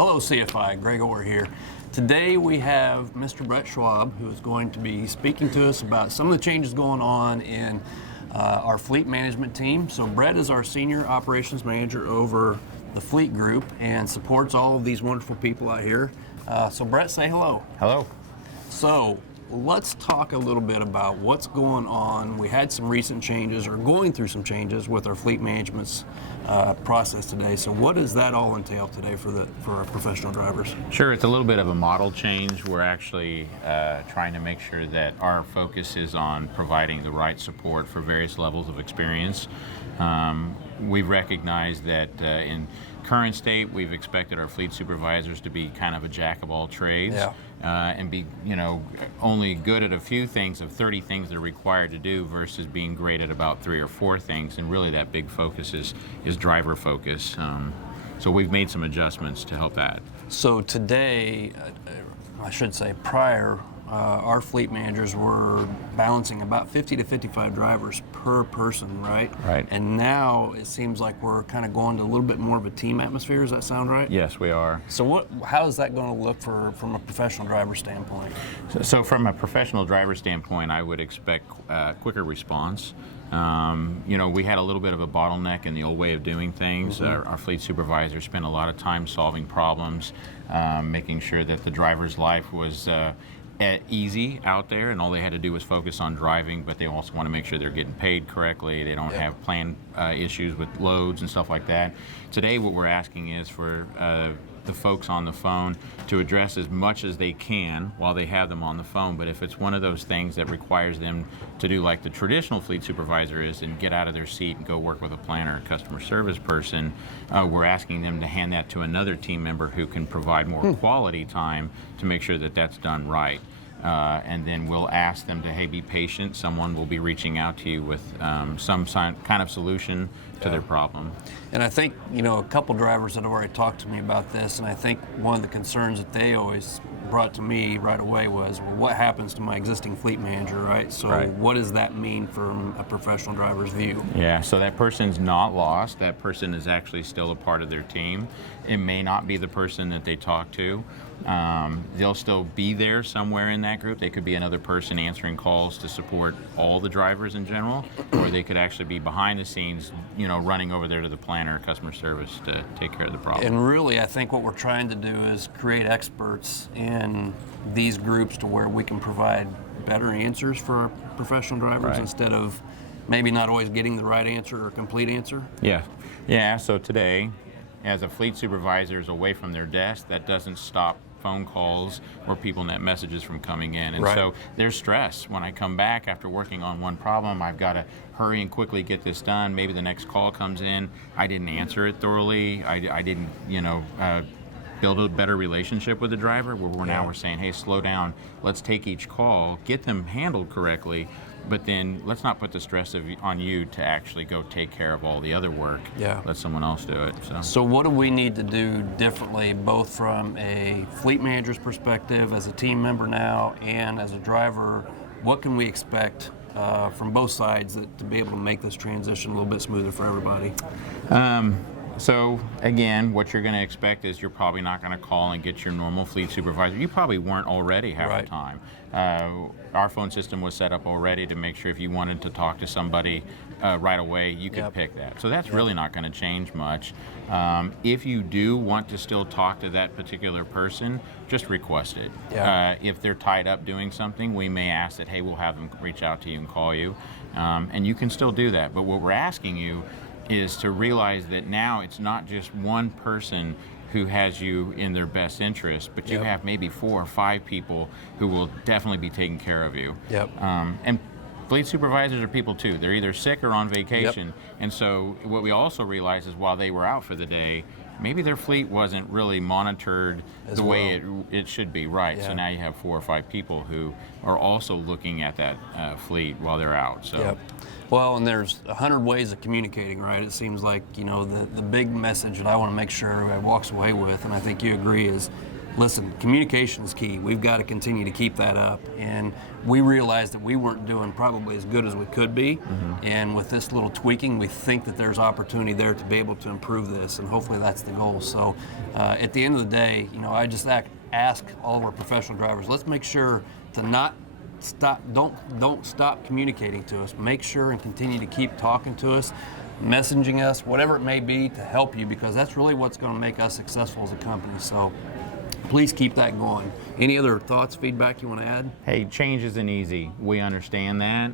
Hello CFI, Greg Orr here. Today we have Mr. Brett Schwab, who is going to be speaking to us about some of the changes going on in our fleet management team. So Brett is our Senior Operations Manager over the fleet group and supports all of these wonderful people out here. So Brett, say hello. Hello. So let's talk a little bit about what's going on. We had some recent changes, or going through some changes with our fleet management's process today. So what does that all entail today for our professional drivers? Sure, it's a little bit of a model change. We're actually trying to make sure that our focus is on providing the right support for various levels of experience. We've recognized that in current state, we've expected our fleet supervisors to be kind of a jack of all trades. Yeah. And be, only good at a few things of 30 things they're required to do versus being great at about 3 or 4 things. And really that big focus is driver focus. So we've made some adjustments to help that. So today, I should say prior, our fleet managers were balancing about 50 to 55 drivers per person, right? Right. And now it seems like we're kind of going to a little bit more of a team atmosphere. Does that sound right? Yes, we are. So how is that going to look from a professional driver standpoint? So from a professional driver standpoint, I would expect quicker response. We had a little bit of a bottleneck in the old way of doing things. Mm-hmm. Our fleet supervisors spent a lot of time solving problems, making sure that the driver's life was easy out there, and all they had to do was focus on driving, but they also want to make sure they're getting paid correctly. They don't have planned issues with loads and stuff like that. Today what we're asking is for the folks on the phone to address as much as they can while they have them on the phone, but if it's one of those things that requires them to do like the traditional fleet supervisor is and get out of their seat and go work with a planner or customer service person, we're asking them to hand that to another team member who can provide more quality time to make sure that that's done right. And then we'll ask them to, hey, be patient. Someone will be reaching out to you with some kind of solution to their problem. And I think, a couple drivers that have already talked to me about this, and I think one of the concerns that they always brought to me right away was, well, what happens to my existing fleet manager, right? So what does that mean from a professional driver's view? Yeah, so that person's not lost. That person is actually still a part of their team. It may not be the person that they talk to. They'll still be there somewhere in that group. They could be another person answering calls to support all the drivers in general, or they could actually be behind the scenes, running over there to the planner or customer service to take care of the problem. And really, I think what we're trying to do is create experts in these groups to where we can provide better answers for our professional drivers instead of maybe not always getting the right answer or complete answer. Yeah, so today, as a fleet supervisor is away from their desk, that doesn't stop phone calls or people net messages from coming in. And so there's stress. When I come back after working on one problem, I've got to hurry and quickly get this done. Maybe the next call comes in, I didn't answer it thoroughly. I didn't, build a better relationship with the driver, where now we're saying, hey, slow down, let's take each call, get them handled correctly, but then let's not put the stress on you to actually go take care of all the other work. Let someone else do it. So what do we need to do differently, both from a fleet manager's perspective, as a team member now, and as a driver? What can we expect from both sides to be able to make this transition a little bit smoother for everybody? So again, what you're going to expect is you're probably not going to call and get your normal fleet supervisor. You probably weren't already half the time. Our phone system was set up already to make sure if you wanted to talk to somebody right away, you could pick that. So that's really not going to change much. If you do want to still talk to that particular person, just request it. If they're tied up doing something, we may ask that, hey, we'll have them reach out to you and call you. And you can still do that. But what we're asking you is to realize that now it's not just one person who has you in their best interest, but you have maybe 4 or 5 people who will definitely be taking care of you. And fleet supervisors are people too. They're either sick or on vacation. And so what we also realized is while they were out for the day, maybe their fleet wasn't really monitored the way it should be, So now you have 4 or 5 people who are also looking at that fleet while they're out. So. Well, and there's 100 ways of communicating, right? It seems like, the big message that I want to make sure everybody walks away with, and I think you agree, is listen, communication is key. We've got to continue to keep that up. And we realized that we weren't doing probably as good as we could be. And with this little tweaking, we think that there's opportunity there to be able to improve this, and hopefully that's the goal. So at the end of the day, I just ask all of our professional drivers, let's make sure to not stop, don't stop communicating to us. Make sure and continue to keep talking to us, messaging us, whatever it may be, to help you, because that's really what's going to make us successful as a company. So please keep that going. Any other thoughts, feedback you want to add? Hey, change isn't easy. We understand that,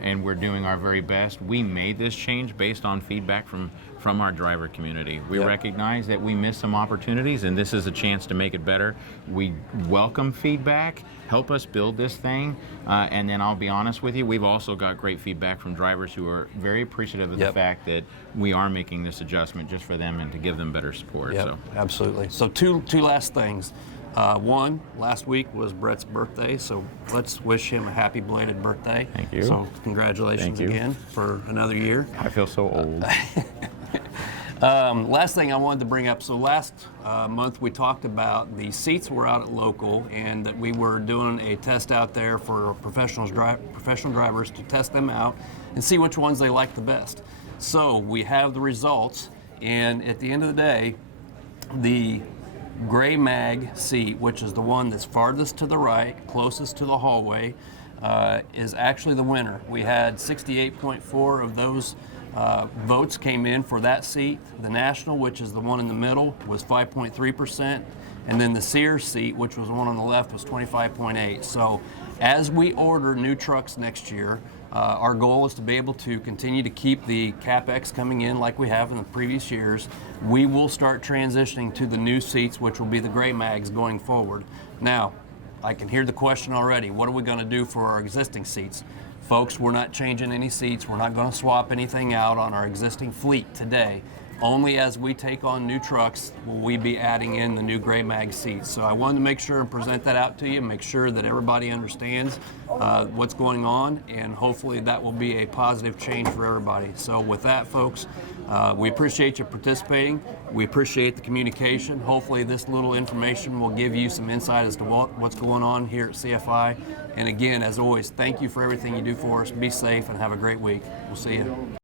and we're doing our very best. We made this change based on feedback from our driver community. We recognize that we missed some opportunities, and this is a chance to make it better. We welcome feedback. Help us build this thing, and then I'll be honest with you, we've also got great feedback from drivers who are very appreciative of the fact that we are making this adjustment just for them and to give them better support. So. Absolutely. So two last things. One, last week was Brett's birthday, so let's wish him a happy belated birthday. Thank you. So congratulations again for another year. I feel so old. Last thing I wanted to bring up, so last month we talked about the seats were out at local, and that we were doing a test out there for professional drivers to test them out and see which ones they like the best. So we have the results, and at the end of the day, the gray mag seat, which is the one that's farthest to the right, closest to the hallway, is actually the winner. We had 68.4 of those votes came in for that seat. The National, which is the one in the middle, was 5.3%, and then the Sears seat, which was the one on the left, was 25.8. So as we order new trucks next year, our goal is to be able to continue to keep the CapEx coming in like we have in the previous years. We will start transitioning to the new seats, which will be the gray mags going forward. Now, I can hear the question already, what are we going to do for our existing seats? Folks, we're not changing any seats. We're not going to swap anything out on our existing fleet today. Only as we take on new trucks will we be adding in the new gray mag seats. So I wanted to make sure and present that out to you, make sure that everybody understands what's going on, and hopefully that will be a positive change for everybody. So with that, folks, we appreciate you participating. We appreciate the communication. Hopefully this little information will give you some insight as to what's going on here at CFI. And again, as always, thank you for everything you do for us. Be safe and have a great week. We'll see you.